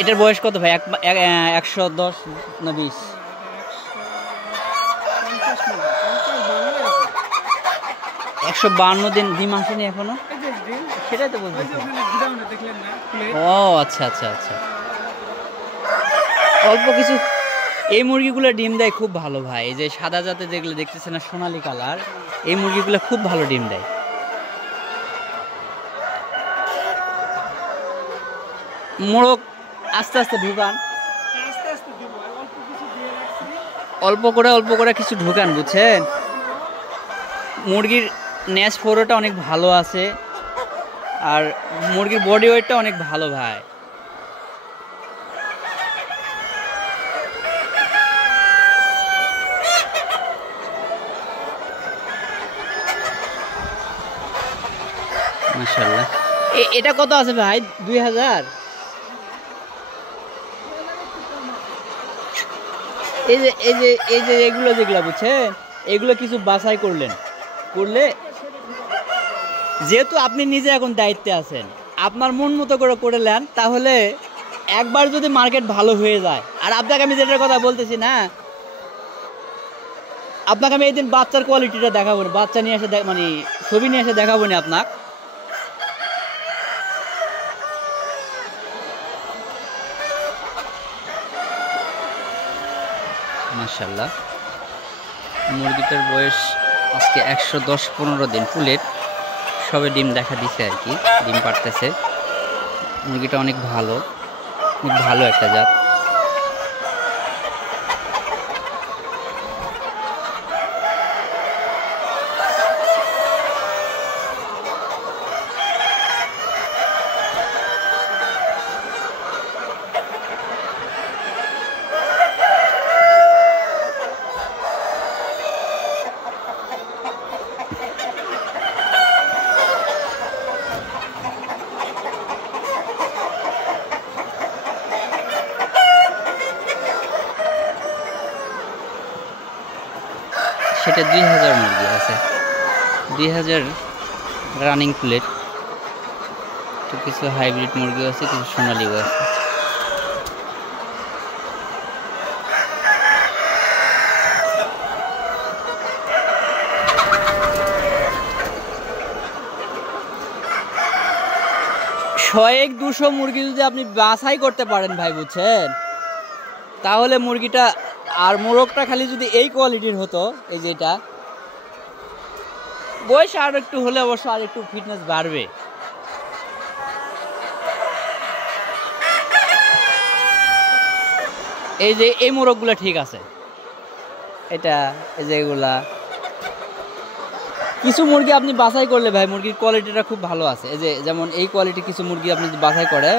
এটার বয়স কত ভাই? 110 না 20? 152 দিন ডিম আসেনি এখনো? সেটাই তো বলতেছি। ও আচ্ছা আচ্ছা আচ্ছা, অল্প কিছু। এই মুরগিগুলো ডিম দেয় খুব ভালো ভাই। এই যে সাদা জাতে যেগুলো দেখতেছেন না, সোনালী কালার, এই মুরগিগুলো খুব ভালো ডিম দেয়। মোরগ আস্তে আস্তে ঢুকান, অল্প করে কিছু ঢুকান, বুঝছেন? মুরগির ন্যাস ফোরোটা অনেক ভালো আছে, আর মুরগির বডি ওয়েটটা অনেক ভালো ভাই। মাশাআল্লাহ। এটা কত আছে ভাই? 2000? এই যে এগুলো যেগুলো বুঝছেন, এগুলো কিছু বাছাই করলে যেহেতু আপনি নিজে এখন দায়িত্বে আছেন, আপনার মন মতো করে নেন, তাহলে একবার যদি মার্কেট ভালো হয়ে যায়, আর আপনাকে আমি যেটার কথা বলতেছি না, আপনাকে আমি এই দিন বাচ্চার কোয়ালিটিটা দেখাবো না, বাচ্চা নিয়ে এসে মানে ছবি নিয়ে এসে দেখাবো না আপনাকে। মাশাআল্লাহ, মুরগিটার বয়স আজকে 110-15 দিন ফুলের, সবে ডিম দেখা দিছে আর কি, ডিম পাড়তেছে। মুরগিটা অনেক ভালো একটা জাত। সেটা 2000 মুরগি আছে, 2000 রানিং প্লেট। তো কিছু হাইব্রিড মুরগিও আছে, কিছু সোনালিও আছে। শয়েক 200 মুরগি যদি আপনি বাছাই করতে পারেন ভাই, বুঝছেন, তাহলে মুরগিটা আর মোরগটা খালি যদি এই কোয়ালিটির হতো, এই যে এটা বয়স আর একটু হলে অবশ্য আর একটু ফিটনেস বাড়বে। এই যে এই মোরগগুলো ঠিক আছে, এটা এই যে এগুলা কিছু মুরগি আপনি বাছাই করলে ভাই, মুরগির কোয়ালিটিটা খুব ভালো আছে। এই যে যেমন এই কোয়ালিটি কিছু মুরগি আপনি যদি বাছাই করে,